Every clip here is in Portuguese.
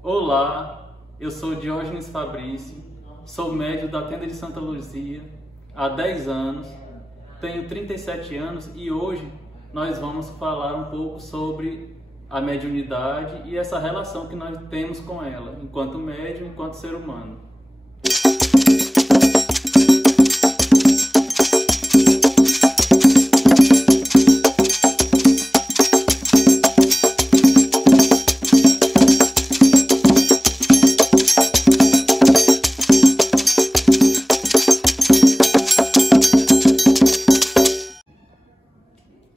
Olá, eu sou Diógenes Fabrício, sou médium da Tenda de Santa Luzia há 10 anos, tenho 37 anos e hoje nós vamos falar um pouco sobre a mediunidade e essa relação que nós temos com ela, enquanto médium, enquanto ser humano.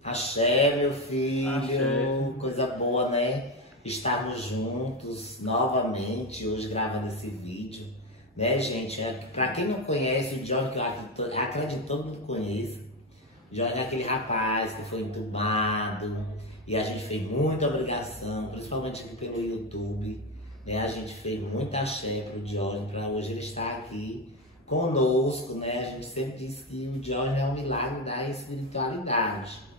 Axé, meu filho, Axé. coisa boa, né? Estarmos juntos novamente, hoje gravando esse vídeo, né, gente? Pra quem não conhece, o Jorge, que eu acredito que todo mundo conhece, o Jorge é aquele rapaz que foi entubado e a gente fez muita obrigação, principalmente aqui pelo YouTube, né? A gente fez muita axé pro Jorge, pra hoje ele estar aqui conosco, né? A gente sempre diz que o Jorge é um milagre da espiritualidade.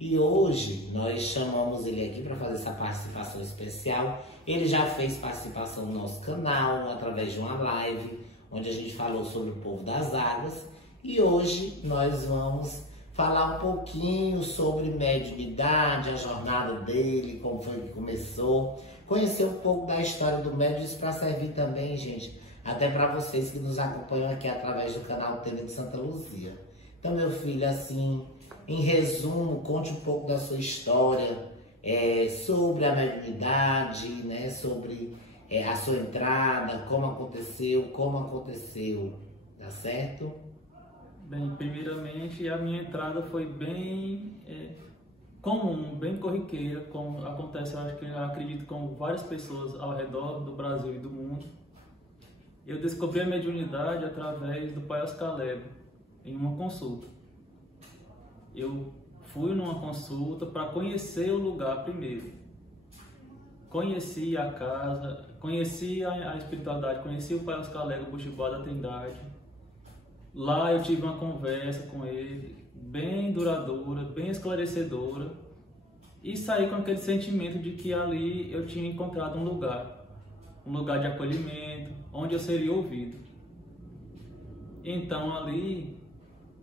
E hoje nós chamamos ele aqui para fazer essa participação especial. Ele já fez participação no nosso canal, através de uma live, onde a gente falou sobre o povo das águas. E hoje nós vamos falar um pouquinho sobre mediunidade, a jornada dele, como foi que começou. Conhecer um pouco da história do médium, isso para servir também, gente, até para vocês que nos acompanham aqui através do canal Tenda de Santa Luzia. Então, meu filho, assim, em resumo, conte um pouco da sua história, sobre a mediunidade, né? Sobre a sua entrada, como aconteceu, tá certo? Bem, primeiramente a minha entrada foi bem comum, bem corriqueira, como acontece, eu acredito, com várias pessoas ao redor do Brasil e do mundo. Eu descobri a mediunidade através do Pai Oscar Lego, em uma consulta. Eu fui numa consulta para conhecer o lugar primeiro. Conheci a casa, conheci a espiritualidade, conheci o Pai Oscar Lego, o Buxibá da Trindade. Lá eu tive uma conversa com ele, bem duradoura, bem esclarecedora, e saí com aquele sentimento de que ali eu tinha encontrado um lugar de acolhimento, onde eu seria ouvido. Então ali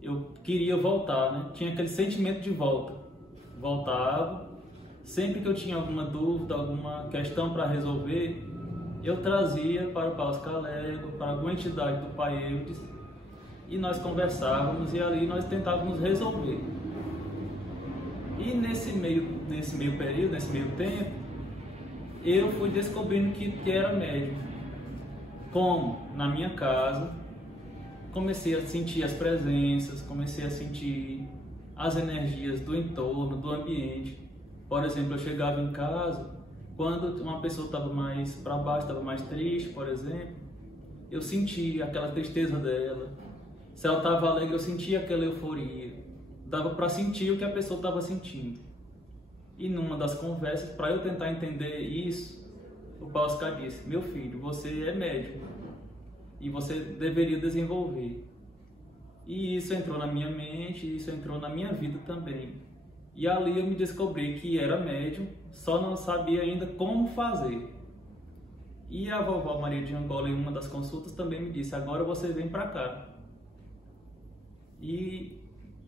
eu queria voltar, né? Tinha aquele sentimento de volta. Voltava, sempre que eu tinha alguma dúvida, alguma questão para resolver, eu trazia para o Pai Oscar Lego, para alguma entidade do Pai Eudes, e nós conversávamos e ali nós tentávamos resolver. E nesse meio período, nesse meio tempo, eu fui descobrindo que era médium. Como? Na minha casa, comecei a sentir as presenças, comecei a sentir as energias do entorno, do ambiente. Por exemplo, eu chegava em casa, quando uma pessoa estava mais para baixo, estava mais triste, por exemplo, eu sentia aquela tristeza dela. Se ela estava alegre, eu sentia aquela euforia. Dava para sentir o que a pessoa estava sentindo. E numa das conversas, para eu tentar entender isso, o Pai Oscar disse: meu filho, você é médium e você deveria desenvolver. E isso entrou na minha mente, isso entrou na minha vida também. E ali eu me descobri que era médium, só não sabia ainda como fazer. E a vovó Maria de Angola, em uma das consultas, também me disse: agora você vem para cá. E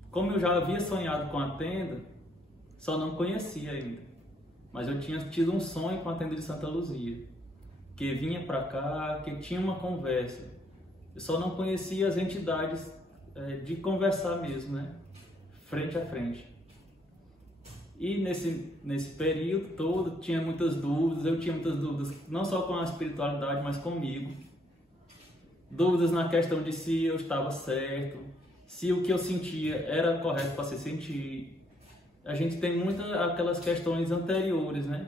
como eu já havia sonhado com a tenda, só não conhecia ainda. Mas eu tinha tido um sonho com a Tenda de Santa Luzia, que vinha para cá, que tinha uma conversa. Eu só não conhecia as entidades de conversar mesmo, né? Frente a frente. E nesse período todo tinha muitas dúvidas, eu tinha muitas dúvidas, não só com a espiritualidade, mas comigo. Dúvidas na questão de se eu estava certo, se o que eu sentia era correto para se sentir. A gente tem muitas aquelas questões anteriores, né?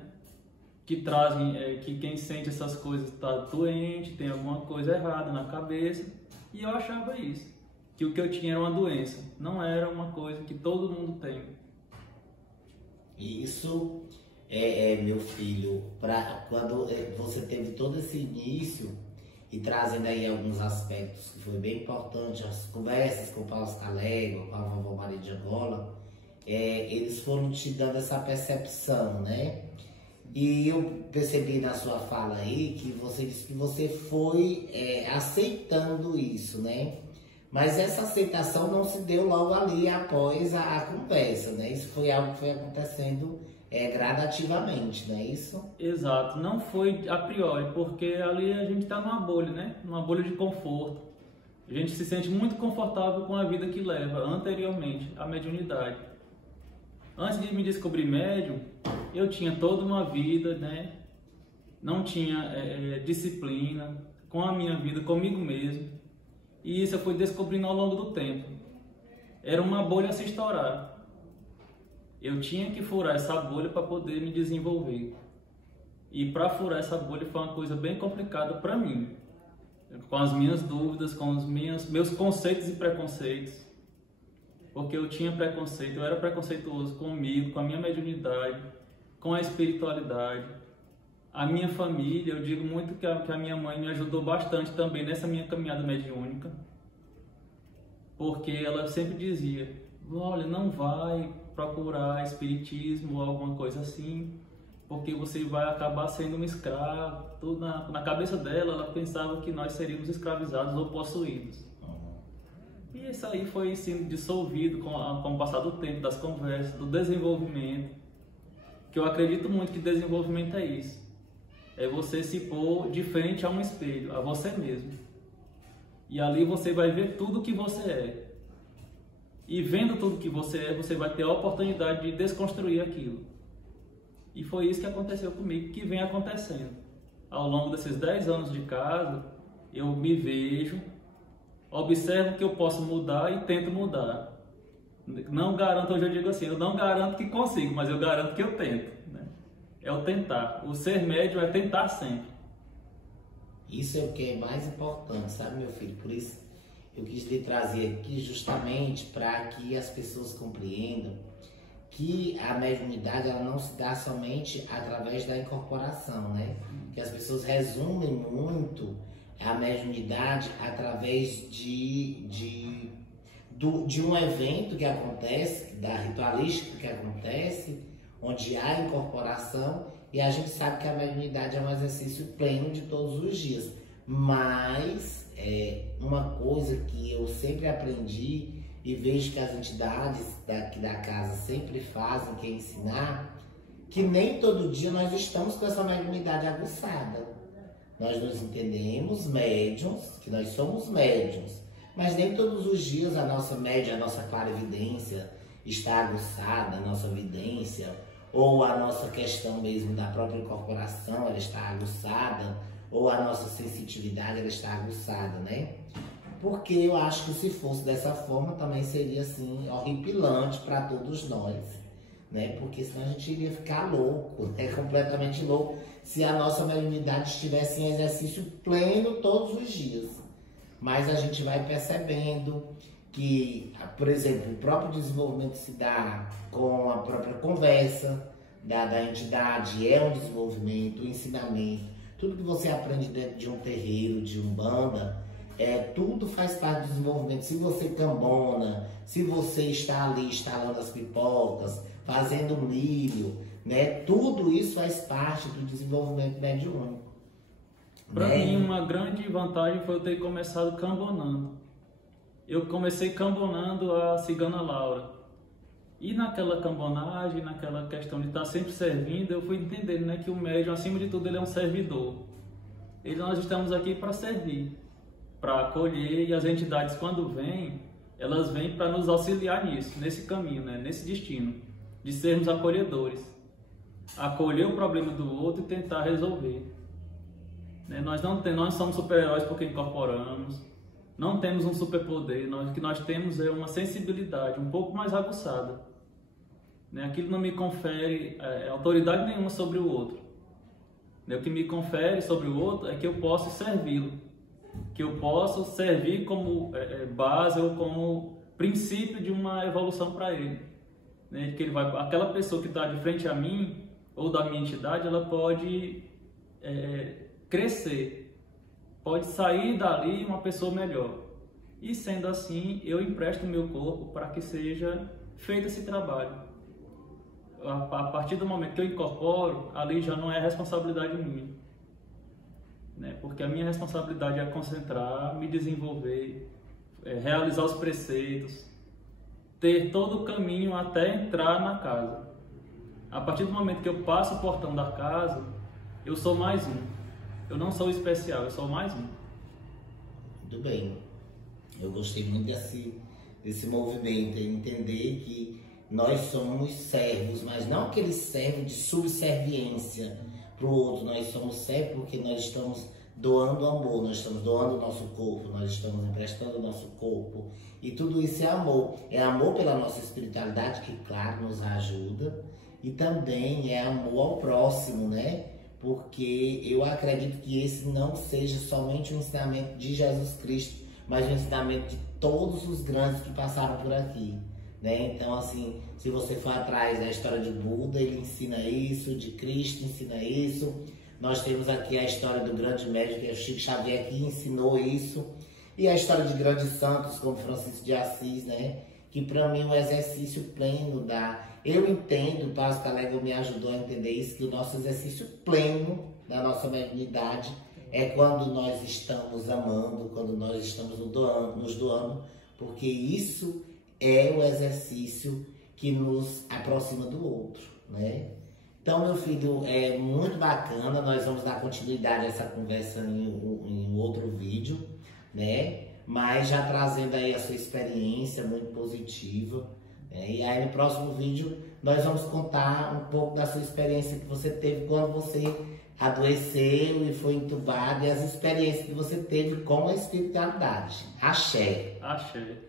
Que trazem que quem sente essas coisas está doente, tem alguma coisa errada na cabeça. E eu achava isso, que o que eu tinha era uma doença, não era uma coisa que todo mundo tem. Isso meu filho, quando você teve todo esse início e trazendo aí alguns aspectos que foi bem importante, as conversas com o Pai Oscar Lego, com a vovó Maria de Angola, eles foram te dando essa percepção, né? E eu percebi na sua fala aí que você disse que você foi aceitando isso, né? Mas essa aceitação não se deu logo ali após a conversa, né? Isso foi algo que foi acontecendo gradativamente, não é isso? Exato, não foi a priori, porque ali a gente está numa bolha, né? Numa bolha de conforto. A gente se sente muito confortável com a vida que leva anteriormente à mediunidade. Antes de me descobrir médium, eu tinha toda uma vida, né? Não tinha disciplina com a minha vida, comigo mesmo. E isso eu fui descobrindo ao longo do tempo. Era uma bolha a se estourar. Eu tinha que furar essa bolha para poder me desenvolver. E para furar essa bolha foi uma coisa bem complicada para mim. Com as minhas dúvidas, com os meus conceitos e preconceitos. Porque eu tinha preconceito, eu era preconceituoso comigo, com a minha mediunidade, com a espiritualidade. A minha família, eu digo muito que a minha mãe me ajudou bastante também nessa minha caminhada mediúnica. Porque ela sempre dizia, olha, não vai procurar espiritismo ou alguma coisa assim, porque você vai acabar sendo um escravo. Tudo na cabeça dela, ela pensava que nós seríamos escravizados ou possuídos. E isso aí foi sendo dissolvido com o passar do tempo, das conversas, do desenvolvimento. Que eu acredito muito que desenvolvimento é isso. É você se pôr de frente a um espelho, a você mesmo. E ali você vai ver tudo que você é. E vendo tudo que você é, você vai ter a oportunidade de desconstruir aquilo. E foi isso que aconteceu comigo, que vem acontecendo. Ao longo desses 10 anos de casa, eu me vejo, observo que eu posso mudar e tento mudar. Não garanto, hoje eu digo assim, eu não garanto que consigo, mas eu garanto que eu tento, né? É o tentar. O ser médium é tentar sempre. Isso é o que é mais importante, sabe, meu filho? Por isso eu quis lhe trazer aqui justamente para que as pessoas compreendam que a mediunidade ela não se dá somente através da incorporação, né? Que as pessoas resumem muito a mediunidade através de um evento que acontece, da ritualística que acontece, onde há incorporação, e a gente sabe que a mediunidade é um exercício pleno de todos os dias. Mas uma coisa que eu sempre aprendi e vejo que as entidades daqui da casa sempre fazem, que é ensinar, que nem todo dia nós estamos com essa mediunidade aguçada. Nós nos entendemos médiuns, que nós somos médiuns, mas nem todos os dias a nossa média, a nossa clarividência está aguçada, a nossa vidência, ou a nossa questão mesmo da própria incorporação, ela está aguçada, ou a nossa sensitividade, ela está aguçada, né? Porque eu acho que se fosse dessa forma também seria assim horripilante para todos nós, né? Porque senão a gente iria ficar louco, né? Completamente louco, se a nossa mediunidade estivesse em exercício pleno todos os dias. Mas a gente vai percebendo que, por exemplo, o próprio desenvolvimento se dá com a própria conversa da entidade, é um desenvolvimento, um ensinamento. Tudo que você aprende dentro de um terreiro, de umbanda, tudo faz parte do desenvolvimento. Se você cambona, se você está ali instalando as pipocas, fazendo milho, né? Tudo isso faz parte do desenvolvimento mediúnico. Para mim, uma grande vantagem foi eu ter começado cambonando. Eu comecei cambonando a cigana Laura. E naquela cambonagem, naquela questão de estar sempre servindo, eu fui entendendo, né, que o médium, acima de tudo, ele é um servidor. Nós estamos aqui para servir, para acolher, e as entidades, quando vêm, elas vêm para nos auxiliar nisso, nesse caminho, né, nesse destino, de sermos acolhedores. Acolher o problema do outro e tentar resolver. Nós não somos super-heróis porque incorporamos, não temos um superpoder, o que nós temos é uma sensibilidade um pouco mais aguçada. Aquilo não me confere autoridade nenhuma sobre o outro. O que me confere sobre o outro é que eu posso servi-lo, que eu posso servir como base ou como princípio de uma evolução para ele. Que aquela pessoa que está de frente a mim ou da minha entidade, ela pode crescer, pode sair dali uma pessoa melhor. E sendo assim, eu empresto o meu corpo para que seja feito esse trabalho. a partir do momento que eu incorporo, ali já não é responsabilidade minha, né? Porque a minha responsabilidade é concentrar, me desenvolver, realizar os preceitos, ter todo o caminho até entrar na casa. A partir do momento que eu passo o portão da casa, eu sou mais um. Eu não sou especial, eu sou mais um. Muito bem. Eu gostei muito desse movimento, entender que nós somos servos, mas não aquele servo de subserviência para o outro. Nós somos servos porque nós estamos doando amor, nós estamos doando o nosso corpo, nós estamos emprestando o nosso corpo. E tudo isso é amor. É amor pela nossa espiritualidade, que, claro, nos ajuda. E também é amor ao próximo, né? Porque eu acredito que esse não seja somente um ensinamento de Jesus Cristo, mas um ensinamento de todos os grandes que passaram por aqui, né? Então, assim, se você for atrás da história de Buda, ele ensina isso, de Cristo ensina isso. Nós temos aqui a história do grande médico, que é o Chico Xavier, que ensinou isso. E a história de grandes santos, como Francisco de Assis, né? Que para mim o exercício pleno da... Eu entendo, o Pastor Calega me ajudou a entender isso, que o nosso exercício pleno da nossa mediunidade é quando nós estamos amando, quando nós estamos nos doando, porque isso é o exercício que nos aproxima do outro, né? Então, meu filho, é muito bacana, nós vamos dar continuidade a essa conversa em outro vídeo, né? Mas já trazendo aí a sua experiência muito positiva, né? E aí no próximo vídeo nós vamos contar um pouco da sua experiência que você teve quando você adoeceu e foi entubado, e as experiências que você teve com a espiritualidade. Axé. Axé.